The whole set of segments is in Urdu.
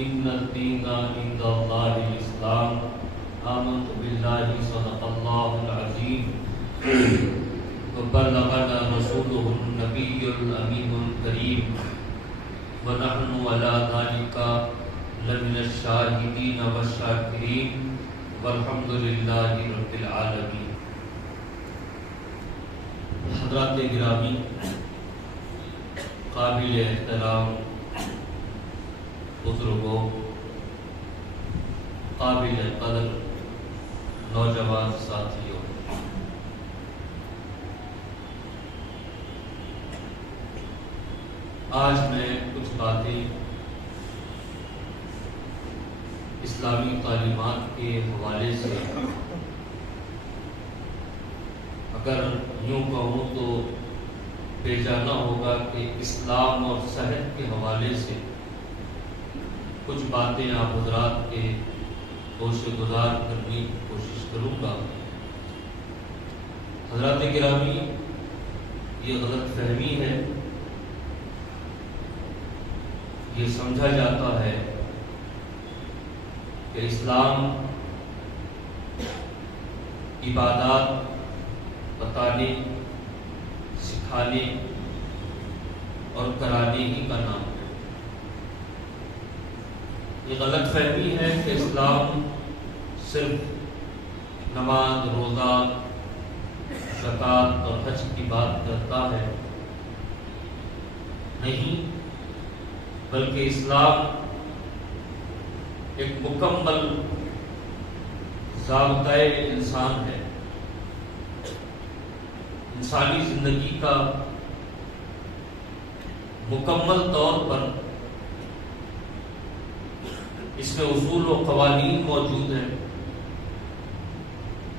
ان الدین عند اللہ الاسلام آمنت باللہ صدق اللہ العظیم وبلغنا رسوله النبی الامین الکریم ونحن علی ذلک لمن الشاہدین والشاکرین والحمد للہ رب العالمین۔ حضرات گرامی، قابل احترام بزرگوں، قابل قدر نوجوان ساتھیوں، آج میں کچھ باتیں اسلامی تعلیمات کے حوالے سے اگر یوں کہوں تو بیجانہ ہوگا کہ اسلام اور صحت کے حوالے سے کچھ باتیں آپ حضرات کے گوش گزار کرنے کی کوشش کروں گا۔ حضرات گرامی، یہ غلط فہمی ہے، یہ سمجھا جاتا ہے کہ اسلام عبادات بتانے، سکھانے اور کرانے ہی کا نام ہے۔ یہ غلط فہمی ہے کہ اسلام صرف نماز، روزہ، زکوٰۃ اور حج کی بات کرتا ہے، نہیں، بلکہ اسلام ایک مکمل ضابطۂ انسان ہے، انسانی زندگی کا مکمل طور پر اس میں اصول و قوانین موجود ہیں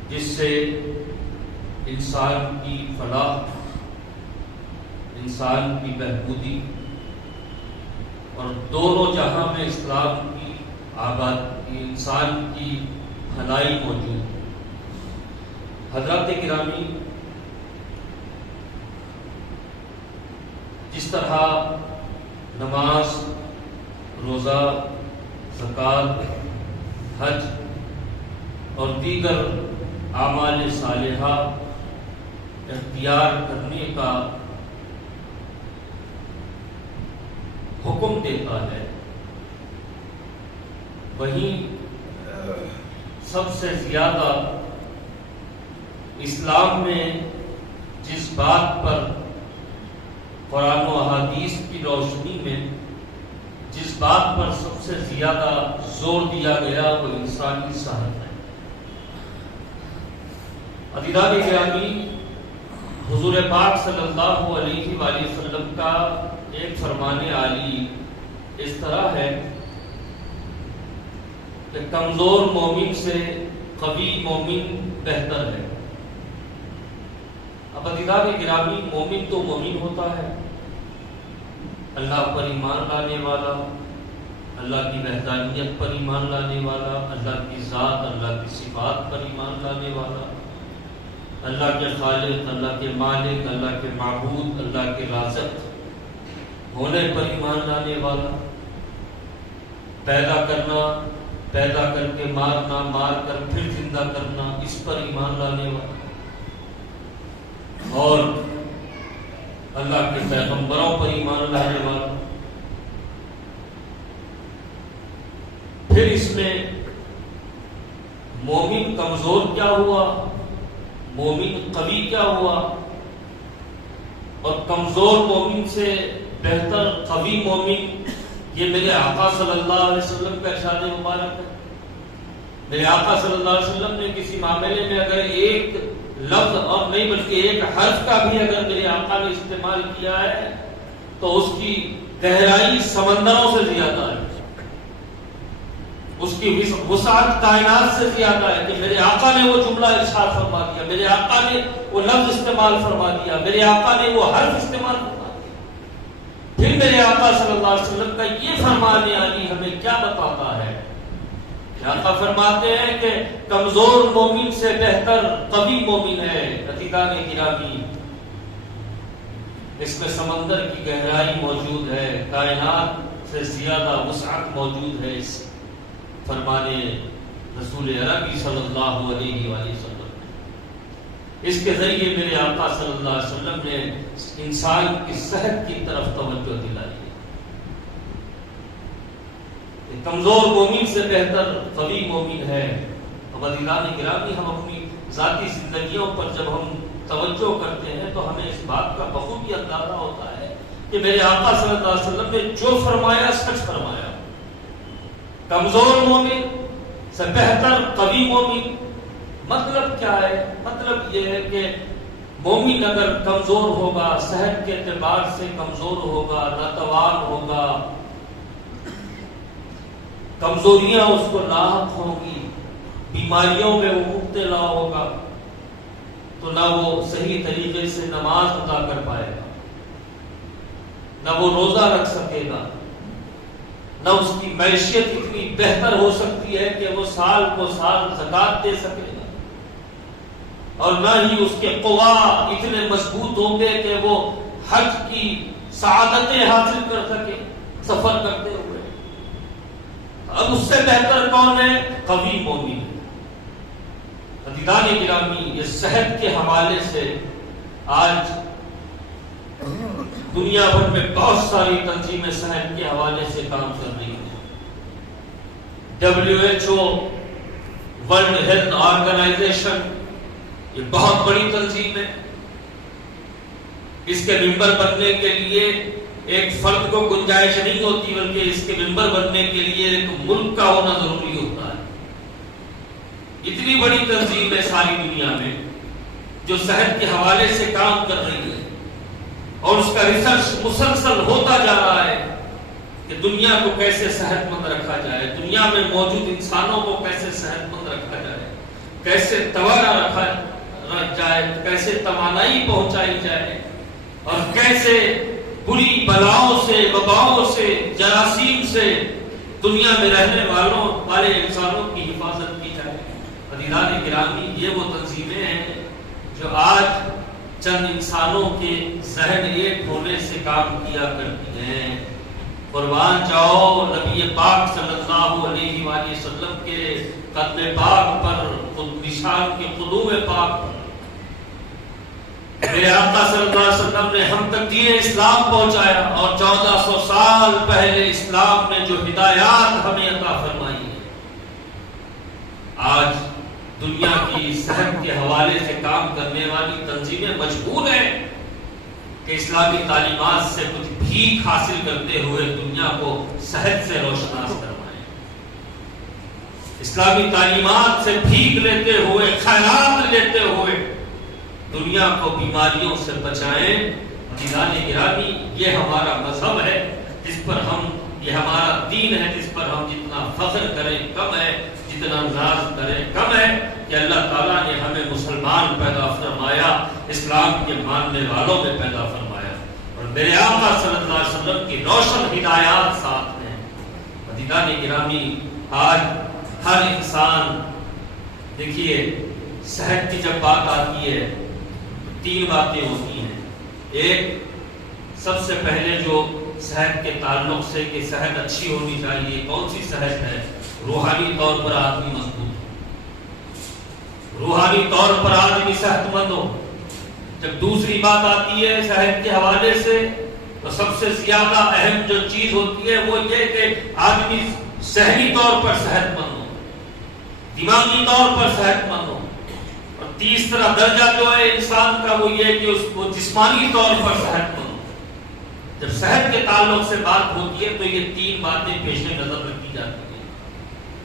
جس سے انسان کی فلاح، انسان کی بہبودی اور دونوں جہاں میں اسلام کی آبادی، انسان کی بھلائی موجود ہے۔ حضرات گرامی، جس طرح نماز، روزہ، زکوٰۃ، حج اور دیگر اعمال صالحہ اختیار کرنے کا حکم دیتا ہے، وہیں سب سے زیادہ اسلام میں جس بات پر قرآن و احادیث کی روشنی میں جس بات پر سب سے زیادہ زور دیا گیا وہ انسانی صحت ہے۔ عزیزان گرامی، حضور پاک صلی اللہ علیہ وآلہ وسلم کا ایک فرمان عالی اس طرح ہے کہ کمزور مومن سے قوی مومن بہتر ہے۔ اب عزیزان گرامی، مومن تو مومن ہوتا ہے، اللہ پر ایمان لانے والا، اللہ کی وحدانیت پر ایمان لانے والا، اللہ کی ذات، اللہ کی صفات پر ایمان لانے والا، اللہ کے خالق، اللہ کے مالک، اللہ کے معبود، اللہ کے رازق ہونے پر ایمان لانے والا، پیدا کرنا، پیدا کر کے مارنا، مار کر پھر زندہ کرنا، اس پر ایمان لانے والا، اور اللہ کے پیغمبروں پر ایمان لانے والا۔ پھر اس میں مومن کمزور کیا ہوا، مومن قوی کیا ہوا، اور کمزور مومن سے بہتر قوی مومن، یہ میرے آقا صلی اللہ علیہ وسلم کا ارشاد مبارک ہے۔ میرے آقا صلی اللہ علیہ وسلم نے کسی معاملے میں اگر ایک لفظ اور نہیں بلکہ ایک حرف کا بھی اگر میرے آقا نے استعمال کیا ہے تو اس کی گہرائی سمندروں سے زیادہ ہے، اس کی وسعت کائنات سے زیادہ ہے کہ میرے آقا نے وہ جملہ ارشاد فرما دیا، میرے آقا نے وہ لفظ استعمال فرما دیا، میرے آقا نے وہ حرف استعمال فرما دیا۔ پھر میرے آقا صلی اللہ علیہ وسلم کا یہ فرمان عالی ہمیں کیا بتاتا ہے؟ آقا فرماتے ہیں کہ کمزور مومن سے بہتر قوی مومن ہے۔ عزیزان گرامی، اس میں سمندر کی گہرائی موجود ہے، کائنات سے زیادہ وسعت موجود ہے اس فرمانے رسول عربی صلی اللہ علیہ وآلہ وسلم میں۔ اس کے ذریعے میرے آقا صلی اللہ علیہ وسلم نے انسان کی صحت کی طرف توجہ دلائی ہے۔ کمزور مومن سے بہتر قوی مومن ہے۔ اب عزیزان گرامی، ہم اپنی ذاتی زندگیوں پر جب ہم توجہ کرتے ہیں تو ہمیں اس بات کا بخوبی اندازہ ہوتا ہے کہ میرے آقا صلی اللہ علیہ وسلم نے جو فرمایا سچ فرمایا۔ کمزور مومن سے بہتر قوی مومن، مطلب کیا ہے؟ مطلب یہ ہے کہ مومن اگر کمزور ہوگا، صحت کے اعتبار سے کمزور ہوگا، ناتوان ہوگا، کمزوریاں اس کو لاحق ہوں گی، بیماریوں میں وہ مبتلا ہوگا، تو نہ وہ صحیح طریقے سے نماز ادا کر پائے گا، نہ وہ روزہ رکھ سکے گا، نہ اس کی معیشت اتنی بہتر ہو سکتی ہے کہ وہ سال کو سال زکوٰۃ دے سکے گا، اور نہ ہی اس کے قوا اتنے مضبوط ہوں گے کہ وہ حج کی سعادتیں حاصل کر سکے سفر کرتے ہوئے۔ اب اس سے بہتر کون ہے؟ قوی مومن۔ عزیزان گرامی، یہ صحت کے حوالے سے آج دنیا بھر میں بہت ساری تنظیمیں صحت کے حوالے سے کام کر رہی ہیں۔ WHO، ورلڈ ہیلتھ آرگنائزیشن، یہ بہت بڑی تنظیم ہے۔ اس کے ممبر بننے کے لیے ایک فرد کو گنجائش نہیں ہوتی، بلکہ اس کے ممبر بننے کے لیے ایک ملک کا ہونا ضروری ہوتا ہے۔ اتنی بڑی تنظیم ہے ساری دنیا میں جو صحت کے حوالے سے کام کر رہی ہے، اور اس کا ریسرچ مسلسل ہوتا جا رہا ہے کہ دنیا کو کیسے صحت مند رکھا جائے، دنیا میں موجود انسانوں کو کیسے صحت مند رکھا جائے، کیسے توانا رکھا جائے، کیسے توانائی پہنچائی جائے، اور کیسے بری بلاؤں سے، وباؤں سے، جراثیم سے دنیا میں رہنے والے انسانوں کی حفاظت کی جائے۔ عزیزان گرامی، یہ وہ تنظیمیں ہیں جو آج چند انسانوں کے ذہن ایک ہونے سے کام کیا کرتی ہیں۔ قربان جاؤ نبی پاک صلی اللہ علیہ وآلہ وسلم کے قدم پاک پر، نشان کے قدوم پاک پر۔ میرے آقا صلی اللہ علیہ وسلم نے ہم تک دین اسلام پہنچایا، اور 1400 سال پہلے اسلام نے جو ہدایات ہمیں عطا فرمائی ہے، آج دنیا کی صحت کے حوالے سے کام کرنے والی تنظیمیں مجبور ہیں کہ اسلامی تعلیمات سے کچھ بھیک حاصل کرتے ہوئے دنیا کو صحت سے روشناس کروائیں، اسلامی تعلیمات سے بھیک لیتے ہوئے، خیرات لیتے ہوئے دنیا کو بیماریوں سے بچائیں۔ عزیزان گرامی، یہ ہمارا مذہب ہے جس پر ہم، یہ ہمارا دین ہے جس پر ہم جتنا فخر کریں کم ہے، جتنا ناز کریں کم ہے، کہ اللہ تعالیٰ نے ہمیں مسلمان پیدا فرمایا، اسلام کے ماننے والوں میں پیدا فرمایا، اور میرے آقا صلی اللہ علیہ وسلم کی روشن ہدایات ساتھ ہیں۔ عزیزان گرامی، آج ہر انسان، دیکھیے صحت کی جب بات آتی ہے تین باتیں ہوتی ہیں۔ ایک، سب سے پہلے جو صحت کے تعلق سے کہ صحت اچھی ہونی چاہیے، کون سی صحت ہے؟ روحانی طور پر آدمی مضبوط ہو، روحانی طور پر آدمی صحت مند ہو۔ جب دوسری بات آتی ہے صحت کے حوالے سے، تو سب سے زیادہ اہم جو چیز ہوتی ہے وہ یہ کہ آدمی ذہنی طور پر صحت مند ہو، دماغی طور پر صحت مند ہو، اور تیسرا درجہ جو ہے انسان کا وہ یہ کہ اس کو جسمانی طور پر صحت مند ہو۔ جب صحت کے تعلق سے بات ہوتی ہے تو یہ تین باتیں پیش نظر رکھی جاتی ہیں۔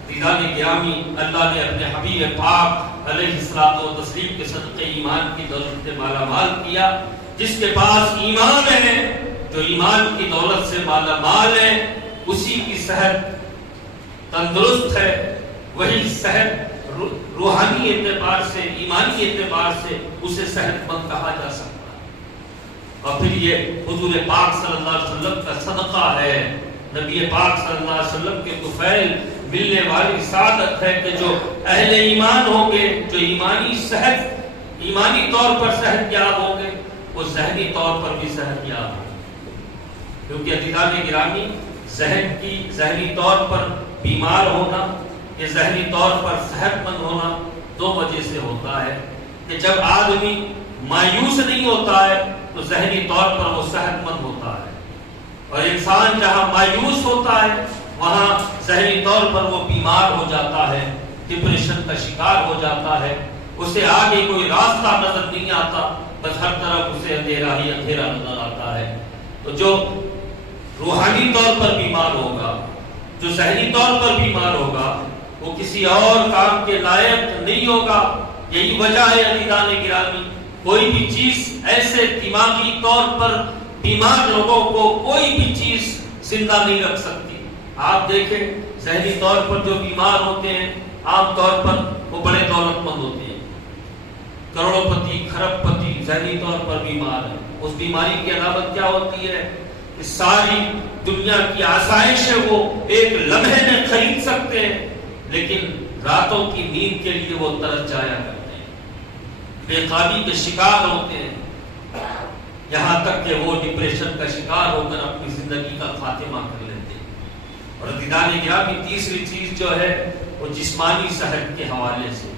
عزیزان گرامی، اللہ نے اپنے حبیب پاک علیہ الصلوۃ والتسلیم کے صدقے ایمان کی دولت سے مالا مال کیا۔ جس کے پاس ایمان ہے، جو ایمان کی دولت سے مالا مال ہے، اسی کی صحت تندرست ہے، وہی صحت روحانی اعتبار سے، ایمانی اعتبار سے اسے صحت مند کہا جا سکتا ہے۔ اور پھر یہ حضور پاک صلی اللہ علیہ وسلم کا صدقہ ہے، نبی پاک صلی اللہ علیہ وسلم کے طفیل ملنے والی سعادت ہے کہ جو اہل ایمان ہوں گے، جو ایمانی صحت، ایمانی طور پر صحت یاب ہوں گے، وہ ذہنی طور پر بھی صحت یاب ہوں گے۔ کیونکہ عزیزان گرامی، ذہنی طور پر بیمار ہونا یا ذہنی طور پر صحت مند ہونا دو وجہ سے ہوتا ہے کہ جب آدمی مایوس نہیں ہوتا ہے تو ذہنی طور پر وہ صحت مند ہوتا ہے، اور انسان جہاں مایوس ہوتا ہے وہاں ذہنی طور پر وہ بیمار ہو جاتا ہے، ڈپریشن کا شکار ہو جاتا ہے، اسے آگے کوئی راستہ نظر نہیں آتا، بس ہر طرف اسے اندھیرا ہی اندھیرا نظر آتا ہے۔ تو جو روحانی طور پر بیمار ہوگا، جو ذہنی طور پر بیمار ہوگا، وہ کسی اور کام کے لائق نہیں ہوگا۔ یہی وجہ ہے عزیزان گرامی، کوئی بھی چیز ایسے دماغی طور پر بیمار لوگوں کو کوئی بھی چیز زندہ نہیں رکھ سکتی۔ آپ دیکھیں ذہنی طور پر جو بیمار ہوتے ہیں عام طور پر وہ بڑے دولت مند ہوتے ہیں، کروڑوں پتی، کھرب پتی، ذہنی طور پر بیمار ہے۔ اس بیماری کی علامت کیا ہوتی ہے کہ ساری دنیا کی آسائش ہے وہ ایک لمحے میں خرید سکتے ہیں، لیکن راتوں کی نیند کے لیے وہ ترس جایا کرتے ہیں، بے خوابی کے شکار ہوتے ہیں، یہاں تک کہ وہ ڈپریشن کا شکار ہو کر اپنی زندگی کا خاتمہ کر لیتے ہیں۔ اور عزیزان گرامی تیسری چیز جو ہے وہ جسمانی صحت کے حوالے سے،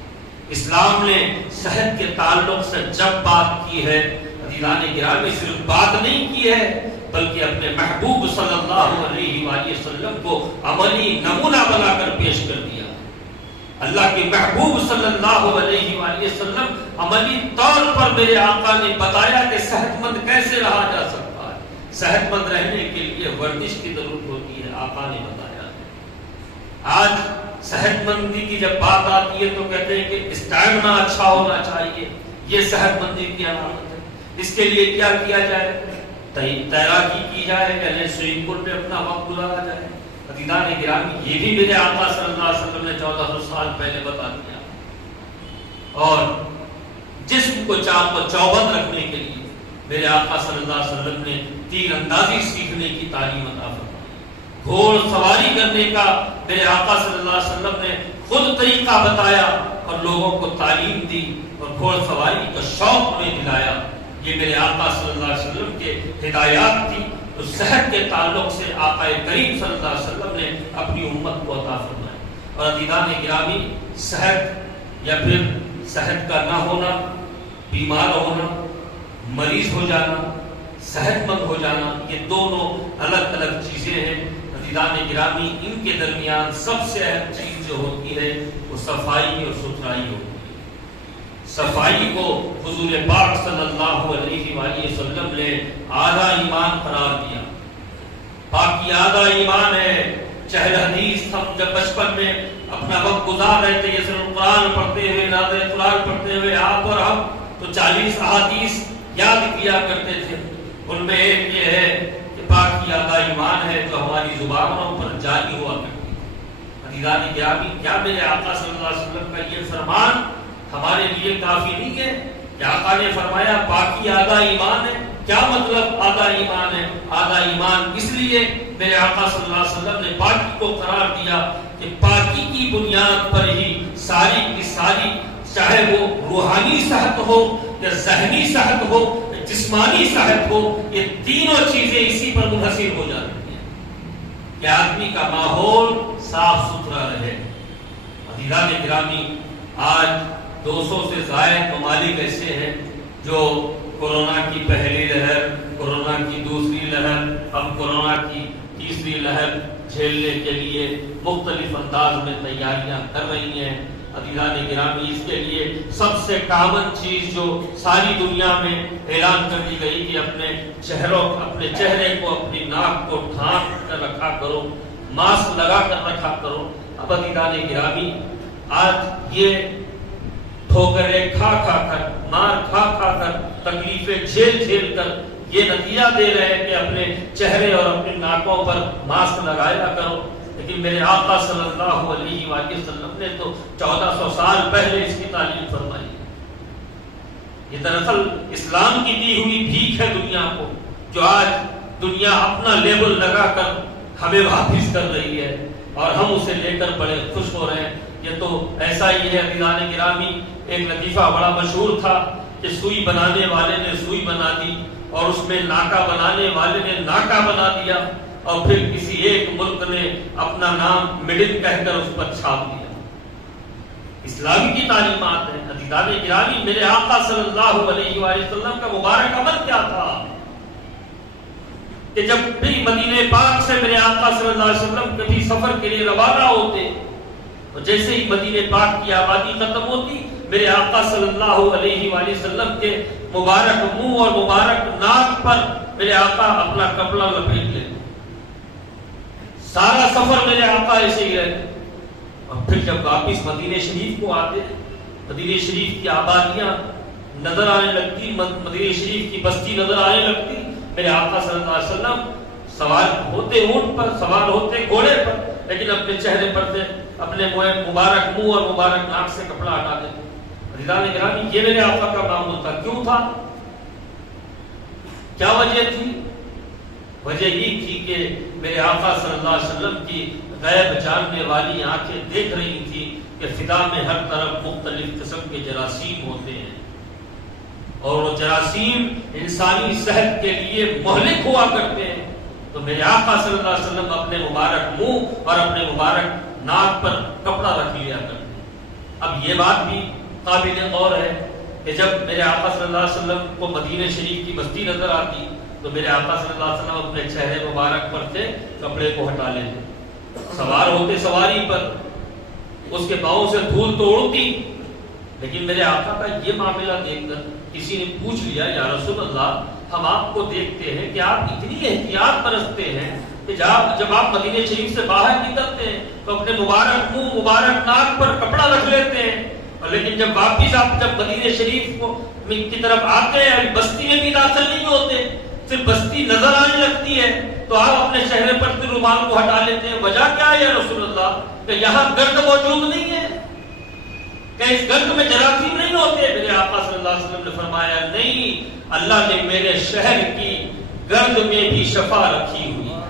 اسلام نے صحت کے تعلق سے جب بات کی ہے، عزیزان گرامی صرف بات نہیں کی ہے بلکہ اپنے محبوب صلی اللہ علیہ وآلہ وسلم کو عملی نمونہ بنا کر پیش کر دیا۔ اللہ کے محبوب صلی اللہ علیہ وآلہ وسلم عملی طور پر میرے آقا نے بتایا کہ صحت مند کیسے رہا جا سکتا ہے۔ صحت مند رہنے کے لیے ورزش کی ضرورت ہوتی ہے، آقا نے بتایا۔ آج صحت مندی کی جب بات آتی ہے تو کہتے ہیں کہ اسٹیمنا اچھا ہونا چاہیے، یہ صحت مندی کی علامت ہے۔ اس کے لیے کیا کیا جائے؟ تیراکی کی جائے، یعنی سوئمنگ پول میں اپنا وقت گزارا جائے۔ عزیزان گرامی یہ بھی میرے آقا صلی اللہ علیہ وسلم نے 1400 سال پہلے بتا دیا۔ اور جسم کو چوبند رکھنے کے لیے میرے آقا صلی اللہ علیہ وسلم نے تیر اندازی سیکھنے کی تعلیم عطا فرمائی۔ گھوڑ سواری کرنے کا میرے آقا صلی اللہ علیہ وسلم نے خود طریقہ بتایا اور لوگوں کو تعلیم دی اور گھوڑ سواری کا شوق انہیں دلایا۔ یہ میرے آقا صلی اللہ علیہ وسلم کے ہدایات تھی۔ تو صحت کے تعلق سے آقا کریم صلی اللہ علیہ وسلم نے اپنی امت کو عطا فرمایا۔ اور عزیزان گرامی صحت یا پھر صحت کا نہ ہونا، بیمار ہونا، مریض ہو جانا، صحت مند ہو جانا، یہ دونوں الگ الگ چیزیں ہیں۔ عزیزان گرامی ان کے درمیان سب سے اہم چیز جو ہوتی ہے وہ صفائی اور ستھرائی ہوتی ہے۔ صفائی کو حضور پاک صلی اللہ علیہ وآلہ وسلم نے آدھا ایمان قرار دیا۔ باقی آدھا ایمان ہے۔ چہل حدیث ہم جب بچپن میں اپنا وقت گزار رہے تھے یہ صرف قرآن پڑھتے ہوئے، نازل قرآن پڑھتے ہوئے آپ اور ہم تو 40 احادیث یاد کیا کرتے تھے۔ ان میں ایک یہ ہے کہ باقی آدھا ایمان ہے جو ہماری زبانوں پر جاری ہوا کرتی ہے۔ عزیزان گرامی کیا میرے آقا صلی اللہ علیہ وسلم کا یہ فرمان ہمارے لیے کافی نہیں ہے کہ آقا نے فرمایا باقی آدھا ایمان ہے؟ کیا مطلب آدھا ایمان ہے؟ آدھا ایمان اس لیے میرے آقا صلی اللہ علیہ وسلم نے باقی کو قرار دیا کہ باقی کی بنیاد پر ہی ساری کی ساری، چاہے وہ روحانی صحت ہو یا ذہنی صحت ہو یا جسمانی صحت ہو، یہ تینوں چیزیں اسی پر منحصر ہو جاتی ہیں کہ آدمی کا ماحول صاف ستھرا رہے۔ عزیزان گرامی آج 200 سے زائد ممالک ایسے ہیں جو کورونا کی پہلی لہر، کورونا کی دوسری لہر، اب کورونا کی تیسری لہر جھیلنے کے لیے مختلف انداز میں تیاریاں کر رہی ہیں۔ عزیزان گرامی اس کے لیے سب سے کامن چیز جو ساری دنیا میں اعلان کر دی گئی کہ اپنے چہرے کو، اپنی ناک کو ڈھانپ کر رکھا کرو، ماسک لگا کر رکھا کرو۔ اب عزیزان گرامی آج یہ ٹھوکریں کھا کھا کر، مار کھا کھا کر، تکلیفیں جھیل کر یہ نتیجہ دے رہے ہیں کہ اپنے چہرے اور اپنی ناکوں پر ماسک لگایا کرو، لیکن میرے آقا صلی اللہ علیہ وآلہ وسلم نے تو 1400 سال پہلے اس کی تعلیم فرمائی۔ یہ دراصل اسلام کی دی ہوئی بھیک ہے دنیا کو، جو آج دنیا اپنا لیبل لگا کر ہمیں واپس کر رہی ہے اور ہم اسے لے کر بڑے خوش ہو رہے ہیں۔ یہ تو ایسا ہی ہے عزیزان گرامی، ایک لطیفہ بڑا مشہور تھا کہ سوئی بنانے والے نے سوئی بنا دی اور اس میں ناکا بنانے والے نے ناکا بنا دیا۔ اور پھر کسی ایک ملک نے اپنا نام مڈل کہہ کر اس پر چھاپ دیا۔ اسلامی کی تعلیمات ہے۔ عزیزان گرامی، میرے آقا صلی اللہ علیہ وآلہ وسلم کا مبارک عمل کیا تھا کہ جب بھی مدینہ پاک سے میرے آقا صلی اللہ علیہ وسلم کبھی سفر کے لیے روانہ ہوتے، اور جیسے ہی مدینہ پاک کی آبادی ختم ہوتی، میرے آقا صلی اللہ علیہ وآلہ وسلم کے مبارک منہ اور مبارک ناک پر میرے آقا اپنا کپڑا لپیٹ لیتے۔ سارا سفر میرے آقا ایسے ہی رہتے، اور پھر جب واپس مدینہ شریف کو آتے، مدینہ شریف کی آبادیاں نظر آنے لگتی، مدینہ شریف کی بستی نظر آنے لگتی، میرے آقا صلی اللہ علیہ وسلم سوار ہوتے اونٹ پر، سوار ہوتے گھوڑے پر، لیکن اپنے چہرے پر سے اپنے مبارک منہ اور مبارک ناک سے کپڑا ہٹا دیتے۔ عزیزان گرامی، یہ میرے آقا کا معمول تھا۔ کیوں تھا؟ کیا وجہ تھی؟ وجہ یہ تھی کہ میرے آقا صلی اللہ علیہ وسلم کی غیب جاننے والی آنکھیں دیکھ رہی تھی کہ فضا میں ہر طرف مختلف قسم کے جراثیم ہوتے ہیں، اور وہ جراثیم انسانی صحت کے لیے مہلک ہوا کرتے ہیں۔ تو میرے آقا صلی اللہ علیہ وسلم اپنے مبارک منہ اور اپنے مبارک ناک پر کپڑا رکھ لیا کرتے ہیں۔ اب یہ بات بھی قابل غور ہے کہ جب میرے آقا صلی اللہ علیہ وسلم کو مدینہ شریف کی بستی نظر آتی تو میرے آقا صلی اللہ علیہ وسلم اپنے چہرے مبارک پر سے کپڑے کو ہٹا لیتے، سوار ہوتے سواری پر، اس کے پاؤں سے دھول تو اڑتی، لیکن میرے آقا کا یہ معاملہ دیکھ کر کسی نے پوچھ لیا، یا رسول اللہ، ہم آپ کو دیکھتے ہیں کہ آپ اتنی احتیاط برتتے ہیں کہ جب آپ مدینہ شریف سے باہر نکلتے ہیں تو اپنے مبارک منہ مبارک ناک پر کپڑا رکھ لیتے ہیں، اور لیکن جب واپس آپ جب مدینہ شریف کی طرف آتے ہیں، بستی میں بھی داخل نہیں ہوتے، صرف بستی نظر آنے لگتی ہے تو آپ اپنے چہرے پر سے رومال کو ہٹا لیتے ہیں۔ وجہ کیا ہے یا رسول اللہ؟ کہ یہاں گرد موجود نہیں ہے، کہ اس گرد میں جراثیم نہیں ہوتے؟ میرے آقا صلی اللہ علیہ وسلم نے فرمایا، نہیں، اللہ نے میرے شہر کی گرد میں بھی شفا رکھی ہوئی ہے۔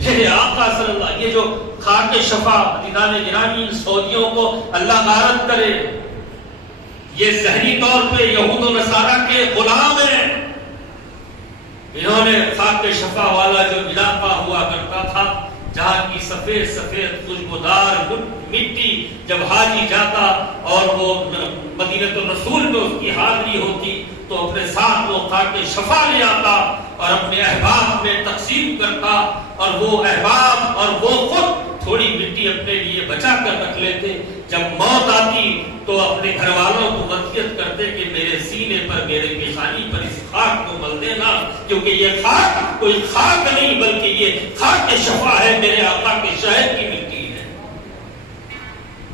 میرے آقا صلی اللہ، یہ جو خاک شفا، عزیزان گرامی، سعودیوں کو اللہ غارت کرے، یہ ذہنی طور پہ یہود و نصارہ کے غلام ہیں۔ انہوں نے خاک شفا والا جو علاقہ ہوا کرتا تھا، جہاں کی سفید سفید خوشبودار مٹی، جب حاجی جاتا اور وہ مدینہ الرسول میں اس کی حاضری ہوتی تو اپنے ساتھ وہ خاک شفا لے آتا اور اپنے احباب میں تقسیم کرتا، اور وہ احباب اور وہ خود تھوڑی مٹی اپنے لیے بچا کر رکھ لیتے۔ جب موت آتی تو اپنے گھر والوں کو وصیت کرتے کہ میرے سینے پر، میرے پیشانی پر اس خاک کو مل دینا، کیونکہ یہ خاک کوئی خاک نہیں بلکہ یہ خاک شفا ہے، میرے آقا کے شہر کی مٹی ہے۔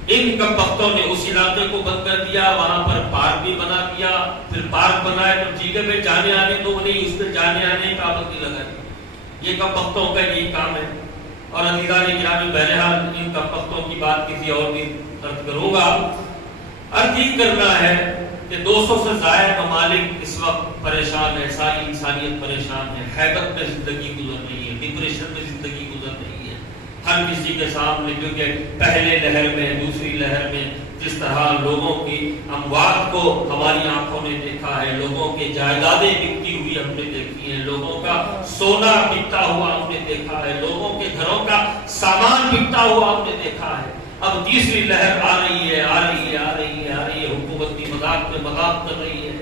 ان کم بختوں نے اس علاقے کو بند کر دیا، وہاں پر پارک بھی بنا دیا، پھر پارک بنائے تو جگہ میں جانے آنے تو نہیں، اس پہ جانے آنے کا پابندی لگائی۔ یہ کم بختوں کا یہی کام ہے۔ اور عزیزان گرامی، بہرحال ان کم بختوں کی بات کسی اور دن عرض کروں گا۔ عرض یہ کرنا ہے کہ 200 سے زائد ممالک اس وقت پریشان ہے، ساری انسانیت پریشان ہے، حیبت میں زندگی گزر رہی ہے، ڈپریشن میں زندگی گزر رہی ہے ہر کسی کے سامنے، کیونکہ پہلے لہر میں، دوسری لہر میں جس طرح لوگوں کی اموات کو ہماری آنکھوں نے دیکھا ہے، لوگوں کے جائیدادیں بکتی ہوئی ہم نے دیکھی ہیں، لوگوں کا سونا بکتا ہوا ہم نے دیکھا ہے، لوگوں کے گھروں کا سامان بکتا ہوا ہم نے دیکھا ہے۔ اب تیسری لہر آ رہی ہے، آ رہی ہے، آ رہی ہے، آ رہی ہے، حکومت کی مذاق پہ مذاق کر رہی ہے،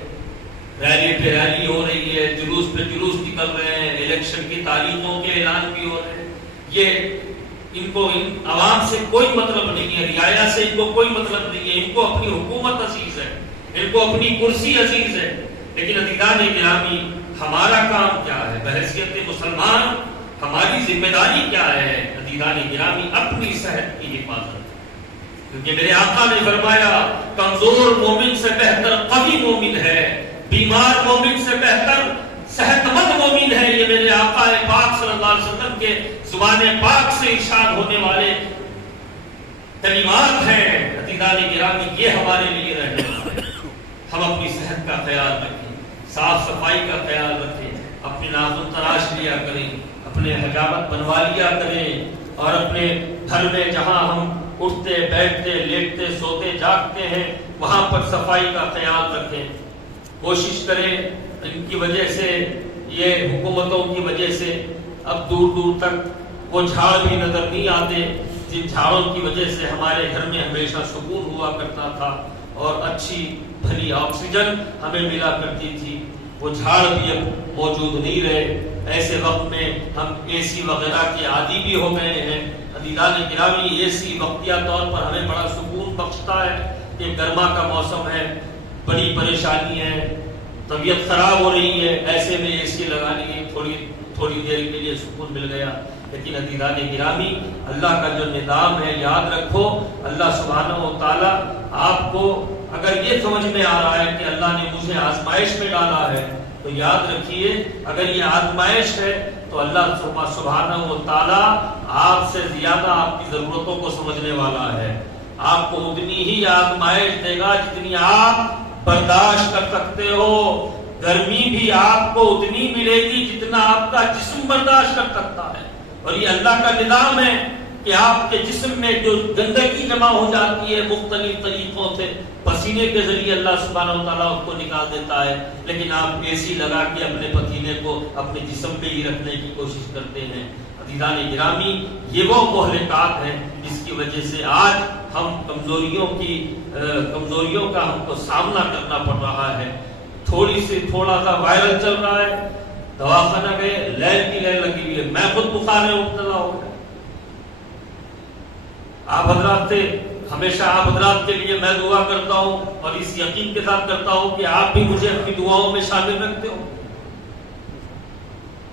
ریلی پہ ریلی ہو رہی ہے، جلوس پہ جلوس نکل رہے ہیں، الیکشن کی تاریخوں کے اعلان بھی ہو رہے ہیں۔ یہ ان کو عوام سے کوئی مطلب نہیں ہے، رعایا سے ان کو کوئی مطلب نہیں ہے، ان کو اپنی حکومت عزیز ہے، ان کو اپنی کرسی عزیز ہے۔ لیکن عزیزان گرامی، ہمارا کام کیا ہے؟ بحیثیت مسلمان ہماری ذمہ داری کیا ہے؟ عزیزان گرامی، اپنی صحت کی حفاظت، کیونکہ میرے آقا نے فرمایا کمزور مومن سے بہتر قوی مومن ہے، بیمار مومن سے بہتر صحت مند مومن ہے۔ یہ میرے آقا پاک صلی اللہ علیہ وسلم کے زبان پاک سے ارشاد ہونے والے کلمات ہیں۔ عزیزان گرامی، یہ ہمارے لیے رہنما ہے۔ ہم اپنی صحت کا خیال رکھیں، صاف صفائی کا خیال رکھیں، اپنے ناخن تراش لیا کریں، اپنے حجامت بنوا لیا کریں، اور اپنے گھر میں جہاں ہم اٹھتے بیٹھتے لیٹتے سوتے جاگتے ہیں وہاں پر صفائی کا خیال رکھیں۔ کوشش کریں، ان کی وجہ سے، یہ حکومتوں کی وجہ سے اب دور دور تک وہ جھاڑ بھی نظر نہیں آتے جن جھاڑوں کی وجہ سے ہمارے گھر میں ہمیشہ سکون ہوا کرتا تھا اور اچھی بھلی آکسیجن ہمیں ملا کرتی تھی، وہ جھاڑ بھی اب موجود نہیں رہے۔ ایسے وقت میں ہم اے سی وغیرہ کے عادی بھی ہو گئے ہیں۔ عزیزان گرامی، اے سی وقتیہ طور پر ہمیں بڑا سکون بخشتا ہے کہ گرما کا موسم ہے، بڑی پریشانی ہے، طبیعت خراب ہو رہی ہے، ایسے میں اے سی لگا لیے، تھوڑی دیر کے لیے سکون مل گیا۔ لیکن عزیزان گرامی، اللہ کا جو نظام ہے، یاد رکھو، اللہ سبحانہ و تعالی آپ کو اگر یہ سمجھ میں آ رہا ہے کہ اللہ نے مجھے آزمائش میں ڈالا ہے، تو یاد رکھیے اگر یہ آزمائش ہے تو اللہ سبحانہ و تعالی آپ سے زیادہ آپ کی ضرورتوں کو سمجھنے والا ہے۔ آپ کو اتنی ہی آزمائش دے گا جتنی آپ برداشت کر سکتے ہو۔ گرمی بھی آپ کو اتنی ملے گی جتنا آپ کا جسم برداشت کر سکتا ہے، اور یہ اللہ کا نظام ہے کہ آپ کے جسم میں جو گندگی جمع ہو جاتی ہے مختلف طریقوں سے، پسینے کے ذریعے اللہ سبحانہ و تعالیٰ اس کو نکال دیتا ہے، لیکن آپ اے سی لگا کے اپنے پسینے کو اپنے جسم پہ ہی رکھنے کی کوشش کرتے ہیں۔ عزیزان گرامی، یہ وہ مہلکات ہیں جس کی وجہ سے آج ہم کمزوریوں کا ہم کو سامنا کرنا پڑ رہا ہے۔ تھوڑا سا وائرل چل رہا ہے، دواخانہ گئے، لین کی لین لگی ہوئی ہے، میں خود بخار میں مبتلا ہو گیا۔ آپ حضرات سے ہمیشہ آپ حضرات کے لیے میں دعا کرتا ہوں اور اس یقین کے ساتھ کرتا ہوں کہ آپ بھی مجھے اپنی دعاؤں میں شامل رکھتے ہو،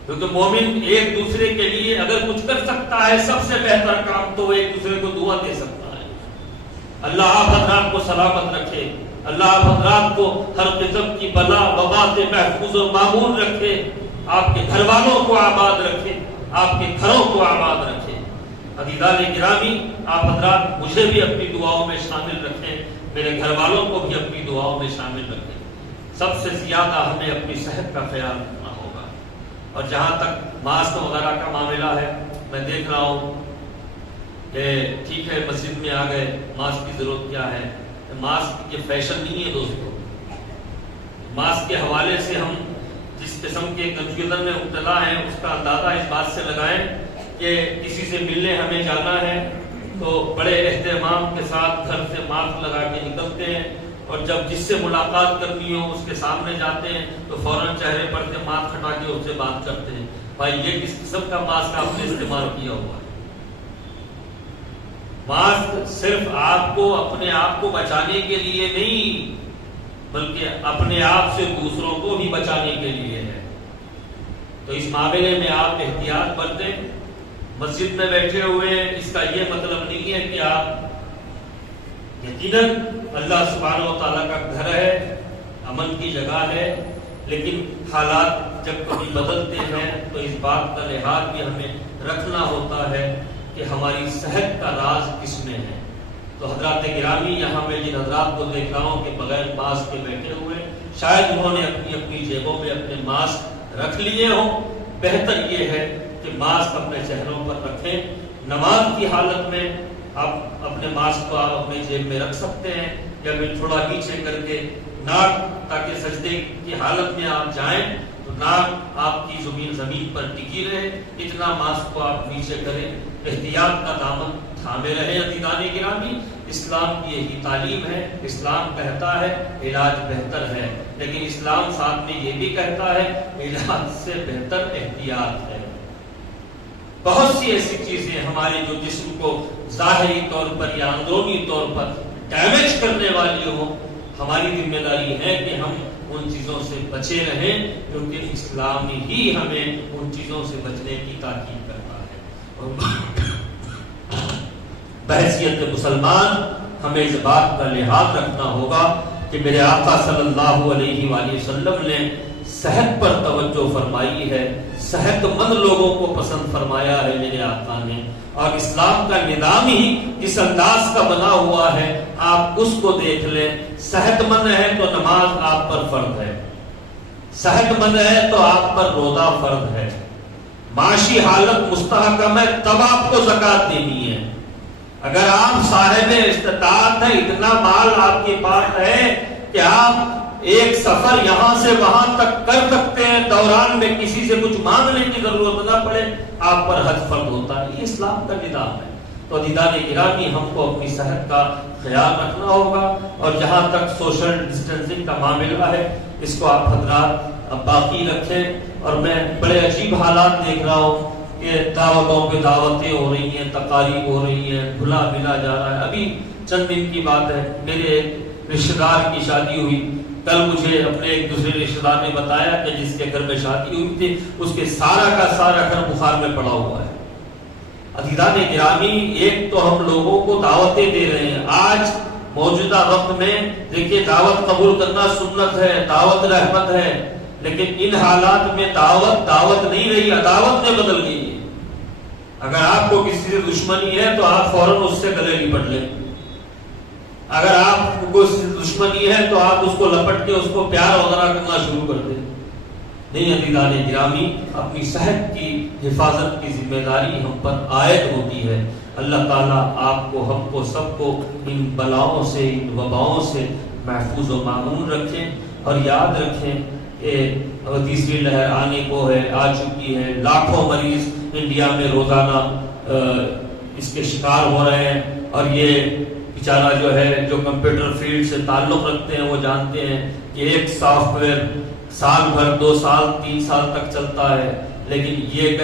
کیونکہ مومن ایک دوسرے کے لیے اگر کچھ کر سکتا ہے سب سے بہتر کام تو وہ ایک دوسرے کو دعا دے سکتا ہے۔ اللہ آپ حضرات کو سلامت رکھے، اللہ آپ حضرات کو ہر قسم کی بلا وبا سے محفوظ و معمون رکھے، آپ کے گھر والوں کو آباد رکھے، آپ کے گھروں کو آباد رکھے۔ عزیزان گرامی، آپ حضرات مجھے بھی اپنی دعاؤں میں شامل رکھیں، میرے گھر والوں کو بھی اپنی دعاؤں میں شامل رکھیں۔ سب سے زیادہ ہمیں اپنی صحت کا خیال رکھنا ہوگا، اور جہاں تک ماسک وغیرہ کا معاملہ ہے، میں دیکھ رہا ہوں کہ ٹھیک ہے مسجد میں آ گئے، ماسک کی ضرورت کیا ہے؟ ماسک یہ فیشن نہیں ہے دوستو۔ ماسک کے حوالے سے ہم جس قسم کے کنفیوژن میں مبتلا ہیں اس کا اندازہ اس بات سے لگائیں کہ کسی سے ملنے ہمیں جانا ہے تو بڑے اہتمام کے ساتھ گھر سے ماسک لگا کے نکلتے ہیں، اور جب جس سے ملاقات کرنی ہو اس کے سامنے جاتے ہیں تو فوراً چہرے پر سے ماسک ہٹا کے اس سے بات کرتے ہیں۔ بھائی یہ کس قسم کا ماسک آپ نے استعمال کیا ہوا ہے؟ ماسک صرف آپ کو اپنے آپ کو بچانے کے لیے نہیں بلکہ اپنے آپ سے دوسروں کو بھی بچانے کے لیے ہے۔ تو اس معاملے میں آپ احتیاط برتیں۔ مسجد میں بیٹھے ہوئے اس کا یہ مطلب نہیں ہے کہ آپ، یقیناً اللہ سبحانہ و تعالیٰ کا گھر ہے، امن کی جگہ ہے، لیکن حالات جب کبھی بدلتے ہیں تو اس بات کا لحاظ بھی ہمیں رکھنا ہوتا ہے کہ ہماری صحت کا راز کس میں ہے۔ تو حضرات گرامی، یہاں میں جن حضرات کو دیکھ رہا ہوں کہ بغیر ماسک کے بیٹھے ہوئے، شاید انہوں نے اپنی جیبوں میں اپنے ماسک رکھ لیے ہوں۔ بہتر یہ ہے کہ ماسک اپنے چہروں پر رکھیں۔ نماز کی حالت میں آپ اپنے ماسک کو آپ اپنے جیب میں رکھ سکتے ہیں، یا پھر تھوڑا نیچے کر کے ناک، تاکہ سجدے کی حالت میں آپ جائیں تو ناک آپ کی زمین پر ٹکی رہے، اتنا ماسک کو آپ نیچے کریں۔ احتیاط کا دامن تھامے رہے۔ عزیزان گرامی، اسلام کی یہی تعلیم ہے۔ اسلام کہتا ہے علاج بہتر ہے، لیکن اسلام ساتھ میں یہ بھی کہتا ہے علاج سے بہتر احتیاط ہے۔ بہت سی ایسی چیزیں ہمارے جو جسم کو ظاہری طور پر یا اندرونی طور پر ڈیمیج کرنے والی ہوں، ہماری ذمہ داری ہے کہ ہم ان چیزوں سے بچے رہیں، کیونکہ اسلام ہی ہمیں ان چیزوں سے بچنے کی تاکید کرتا ہے۔ بحیثیت مسلمان ہمیں اس بات کا لحاظ رکھنا ہوگا کہ میرے آقا صلی اللہ علیہ وآلہ وسلم نے صحت پر توجہ فرمائی ہے، صحت مند لوگوں کو پسند فرمایا ہے میرے آقا نے، اور اسلام کا نظام ہی جس انداز کا بنا ہوا ہے آپ اس کو دیکھ لیں۔ صحت مند ہے تو نماز آپ پر فرض ہے، صحت مند ہے تو آپ پر روزہ فرض ہے، معاشی حالت مستحکم ہے تب آپ کو زکوٰۃ دینی ہے۔ اگر آپ صاحب استطاعت ہیں، اتنا مال آپ کے پاس ہے کہ آپ ایک سفر یہاں سے وہاں تک کر سکتے ہیں، دوران میں کسی سے کچھ مانگنے کی ضرورت نہ پڑے، آپ پر حج فرض ہوتا ہے. یہ اسلام کا نظام ہے. تو عزیزان گرامی، ہم کو اپنی صحت کا خیال رکھنا ہوگا، اور جہاں تک سوشل ڈسٹینسنگ کا معاملہ ہے اس کو آپ حضرات باقی رکھیں. اور میں بڑے عجیب حالات دیکھ رہا ہوں کہ دعوتوں پہ دعوتیں ہو رہی ہیں، تقاریب ہو رہی ہیں، بھلا ملا جا رہا ہے. ابھی چند دن کی بات ہے، میرے رشتہ دار کی شادی ہوئی. کل مجھے اپنے ایک دوسرے رشتہ دار نے بتایا کہ جس کے گھر میں شادی ہوئی تھی اس کے سارا کا سارا گھر بخار میں پڑا ہوا ہے. عزیزان گرامی، ایک تو ہم لوگوں کو دعوتیں دے رہے ہیں. آج موجودہ وقت میں دیکھیے، دعوت قبول کرنا سنت ہے، دعوت رحمت ہے، لیکن ان حالات میں دعوت نہیں رہی، عداوت میں بدل گئی ہے. اگر آپ کو کسی سے دشمنی ہے تو آپ فوراً اس سے گلے لپٹ لیں. اگر آپ کو دشمنی ہے تو آپ اس کو لپٹ کے اس کو پیار وغیرہ کرنا شروع کر دیں. نہیں عزیزان گرامی، اپنی صحت کی حفاظت کی ذمہ داری ہم پر عائد ہوتی ہے. اللہ تعالیٰ آپ کو، ہم کو، سب کو ان بلاؤں سے، ان وباؤں سے محفوظ و معمون رکھیں. اور یاد رکھیں کہ تیسری لہر آنے کو ہے، آ چکی ہے. لاکھوں مریض انڈیا میں روزانہ اس کے شکار ہو رہے ہیں. اور یہ بیچارہ جو ہے، جو کمپیوٹر فیلڈ سے تعلق رکھتے ہیں، وہ جانتے ہیں کہ ایک سافٹ ویئر سال بھر، 2 سال، 3 سال تک چلتا ہے. لیکن یہ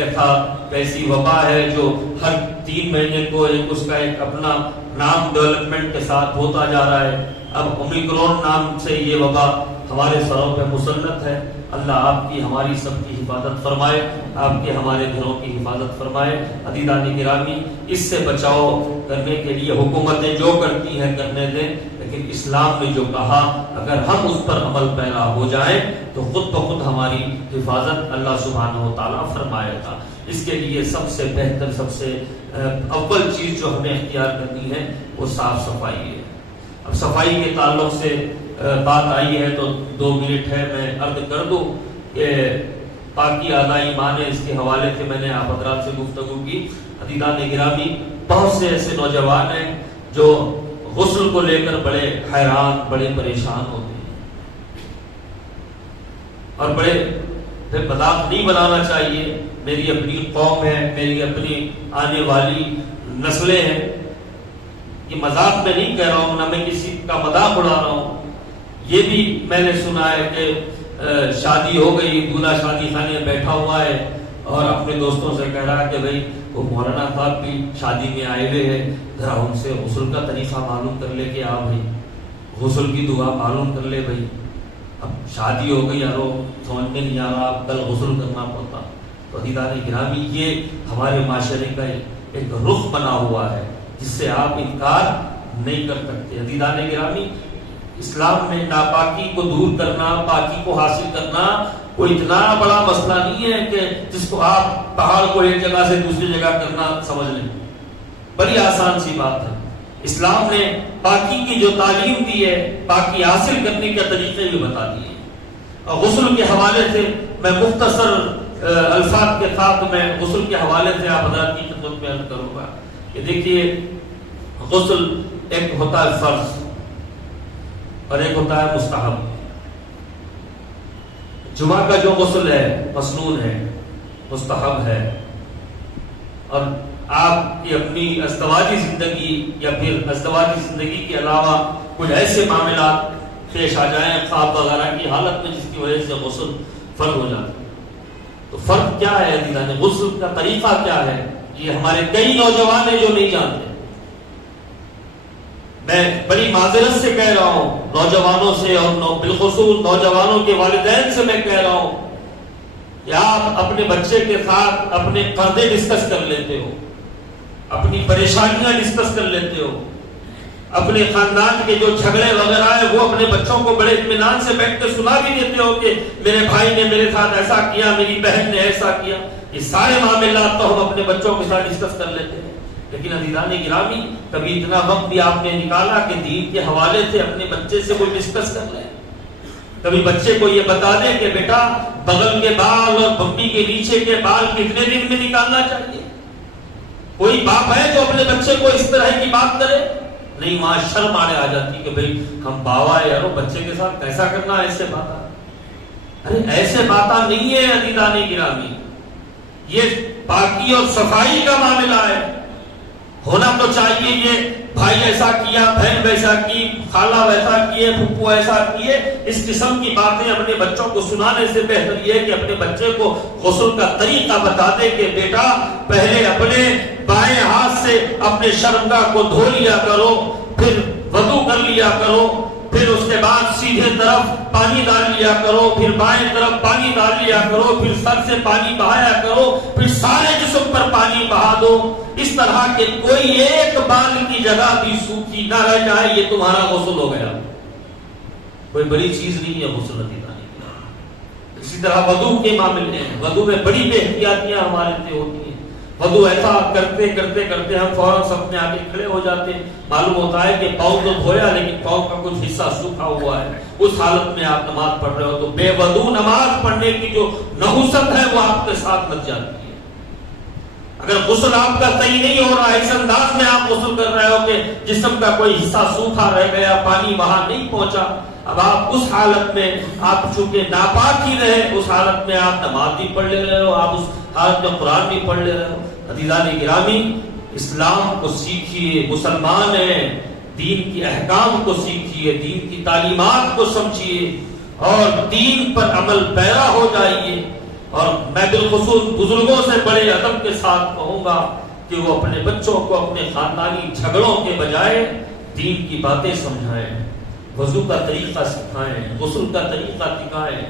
کیسی وبا ہے جو ہر 3 مہینے کو اس کا ایک اپنا نام ڈیولپمنٹ کے ساتھ ہوتا جا رہا ہے. اب اومیکرون نام سے یہ وبا ہمارے سروں پہ مسلط ہے. اللہ آپ کی، ہماری سب کی حفاظت فرمائے، آپ کے ہمارے گھروں کی حفاظت فرمائے. عزیزان گرامی، اس سے بچاؤ کرنے کے لیے حکومتیں جو کرتی ہیں کرنے دیں، لیکن اسلام نے جو کہا اگر ہم اس پر عمل پیرا ہو جائیں تو خود بخود ہماری حفاظت اللہ سبحانہ و تعالیٰ فرمائے گا. اس کے لیے سب سے بہتر، سب سے اول چیز جو ہمیں اختیار کرنی ہے وہ صاف صفائی ہے. اب صفائی کے تعلق سے بات آئی ہے تو 2 منٹ ہے، میں عرض کر دوں کہ پاکی آدھا ایمان ہے، اس کے حوالے سے میں نے آپ حضرات سے گفتگو کی. عزیزان گرامی، بہت سے ایسے نوجوان ہیں جو غسل کو لے کر بڑے حیران، بڑے پریشان ہوتے ہیں، اور بڑے مذاق نہیں بنانا چاہیے. میری اپنی قوم ہے، میری اپنی آنے والی نسلیں ہیں، یہ مذاق میں نہیں کہہ رہا ہوں، نہ میں کسی کا مذاق اڑا رہا ہوں. یہ بھی میں نے سنا ہے کہ شادی ہو گئی، دولہا شادی خانے میں بیٹھا ہوا ہے اور اپنے دوستوں سے کہہ رہا ہے کہ بھائی وہ مولانا صاحب بھی شادی میں آئے ہوئے ہیں، ذرا ان سے غسل کا طریقہ معلوم کر لے کہ آپ بھائی غسل کی دعا معلوم کر لے. بھائی اب شادی ہو گئی، یارو سمجھ میں نہیں آ رہا، کل غسل کرنا پڑتا. تو عزیزان گرامی، یہ ہمارے معاشرے کا ایک رخ بنا ہوا ہے جس سے آپ انکار نہیں کر سکتے. عزیزان گرامی، اسلام میں ناپاکی کو دور کرنا، پاکی کو حاصل کرنا کوئی اتنا بڑا مسئلہ نہیں ہے کہ جس کو آپ پہاڑ کو ایک جگہ سے دوسری جگہ کرنا سمجھ لیں. بڑی آسان سی بات ہے. اسلام نے پاکی کی جو تعلیم دی ہے، پاکی حاصل کرنے کے طریقے بھی بتا دیے. اور غسل کے حوالے سے میں مختصر الفاظ کے ساتھ میں غسل کے حوالے سے آپ حضرات کی خدمت میں عرض کروں گا کہ دیکھیے، غسل ایک ہوتا ہے فرض اور ایک ہوتا ہے مستحب. جمعہ کا جو غسل ہے مسنون ہے، مستحب ہے. اور آپ کی اپنی ازدواجی زندگی یا پھر ازدواجی زندگی کے علاوہ کچھ ایسے معاملات پیش آ جائیں خواب وغیرہ کی حالت میں جس کی وجہ سے غسل فرض ہو جاتا ہے. تو فرق کیا ہے عزیزان؟ غسل کا طریقہ کیا ہے؟ یہ ہمارے کئی نوجوان ہیں جو نہیں جانتے. میں بڑی معذرت سے کہہ رہا ہوں نوجوانوں سے، اور بالخصوص نوجوانوں کے والدین سے میں کہہ رہا ہوں کہ آپ اپنے بچے کے ساتھ اپنے قرضے ڈسکس کر لیتے ہو، اپنی پریشانیاں ڈسکس کر لیتے ہو، اپنے خاندان کے جو جھگڑے وغیرہ ہیں وہ اپنے بچوں کو بڑے اطمینان سے بیٹھ کے سنا بھی دیتے ہو کہ میرے بھائی نے میرے ساتھ ایسا کیا، میری بہن نے ایسا کیا. یہ سارے معاملات تو ہم اپنے بچوں کے ساتھ ڈسکس کر لیتے ہیں. لیکن عزیزان گرامی، کبھی اتنا وقت بھی آپ نے نکالا کہ دین کے حوالے سے اپنے بچے سے کوئی ڈسکس کر لیں؟ کبھی بچے کو یہ بتا دیں کہ بیٹا بغل کے بال اور بمبی کے نیچے کے بال کتنے دن میں نکالنا چاہیے؟ کوئی باپ ہے جو اپنے بچے کو اس طرح کی بات کرے؟ نہیں وہاں شرم آ جاتی کہ بھئی ہم باوا ہے یارو بچے کے ساتھ کیسا کرنا ہے ایسے باتیں. ارے ایسے باتیں نہیں ہے عزیزان گرامی، یہ پاکی اور صفائی کا معاملہ ہے. ہونا تو چاہیے یہ بھائی ایسا کیا، بہن ویسا کی، خالہ ویسا کیے، پھپھو ایسا کیے، اس قسم کی باتیں اپنے بچوں کو سنانے سے بہتر یہ کہ اپنے بچے کو غسل کا طریقہ بتا دے کہ بیٹا پہلے اپنے بائیں ہاتھ سے اپنے شرمگاہ کو دھو لیا کرو، پھر وضو کر لیا کرو، پھر اس کے بعد سیدھے طرف پانی ڈال لیا کرو، پھر بائیں طرف پانی ڈال لیا کرو، پھر سر سے پانی بہایا کرو، پھر سارے جسم پر پانی بہا دو. اس طرح کے کوئی ایک بال کی جگہ بھی سوکھی نہ رہ جائے، یہ تمہارا غسل ہو گیا. کوئی بڑی چیز نہیں ہے غسل ادیدانی. اسی طرح وضو کے معاملے ہیں، وضو میں بڑی بے احتیاطیاں ہمارے سے ہوتی ہیں. وضو ایسا کرتے کرتے کرتے ہم فوراً سب میں آگے کھڑے ہو جاتے ہیں. معلوم ہوتا ہے کہ پاؤں تو دھویا لیکن پاؤں کا کچھ حصہ سوکھا ہوا ہے. اس حالت میں آپ نماز پڑھ رہے ہو تو بے وضو نماز پڑھنے کی جو نحوست ہے وہ آپ کے ساتھ لگ جاتی ہے. اگر غسل آپ کا صحیح نہیں ہو رہا ہے، اس انداز میں آپ غسل کر رہے ہو کہ جسم کا کوئی حصہ سوکھا رہ گیا، پانی وہاں نہیں پہنچا، اب آپ اس حالت میں آپ چونکہ ناپاک ہی رہے، اس حالت میں آپ نماز بھی پڑھ لے رہے ہو، آپ اس حالت میں قرآن بھی پڑھ لے رہے ہو. عزیزان گرامی، اسلام کو سیکھیے، مسلمان ہیں، دین کی احکام کو سیکھیے، دین کی تعلیمات کو سمجھیے اور دین پر عمل پیرا ہو جائیے. اور میں بالخصوص بزرگوں سے بڑے ادب کے ساتھ کہوں گا کہ وہ اپنے بچوں کو اپنے خاندانی جھگڑوں کے بجائے دین کی باتیں سمجھائیں، وضو کا طریقہ سکھائیں، غسل کا طریقہ سکھائیں،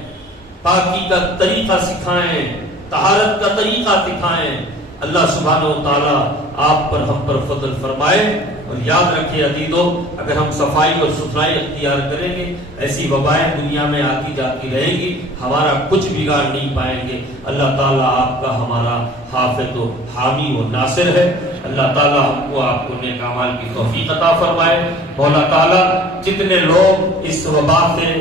پاکی کا طریقہ سکھائیں، طہارت کا طریقہ سکھائیں. اللہ سبحانہ و تعالیٰ آپ پر ہم پر فضل فرمائے. اور یاد رکھیں عزیزو، اگر ہم صفائی اور ستھرائی اختیار کریں گے ایسی وبائیں دنیا میں آتی جاتی رہیں گی، ہمارا کچھ بگاڑ نہیں پائیں گے. اللہ تعالیٰ آپ کا ہمارا حافظ و حامی و ناصر ہے. اللہ تعالیٰ ہم کو آپ کو نیک اعمال کی توفیق عطا فرمائے. مولا تعالیٰ جتنے لوگ اس وبا سے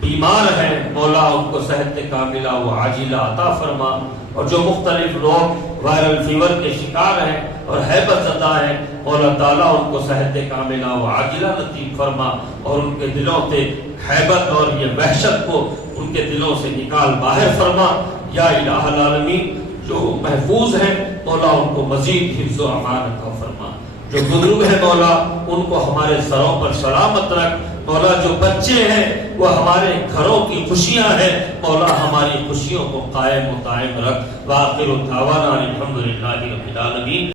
بیمار ہیں مولا ان کو صحت کاملہ و عاجلہ عطا فرما، اور جو مختلف لوگ وائرل فیور کے شکار ہیں اور ہیبت زدہ ہیں مولا تعالیٰ ان کو صحت کاملہ و عاجلہ نصیب فرما، اور ان کے دلوں سے ہیبت اور یہ وحشت کو ان کے دلوں سے نکال باہر فرما. یا الہ العالمین، جو محفوظ ہیں مولا ان کو مزید حفظ و امان عطا فرما. جو بزرگ ہیں مولا ان کو ہمارے سروں پر سلامت رکھ. مولا جو بچے ہیں وہ ہمارے گھروں کی خوشیاں ہیں مولا ہماری خوشیوں کو قائم و دائم رکھ. وآخر دعوانا الحمدللہ رب العالمین.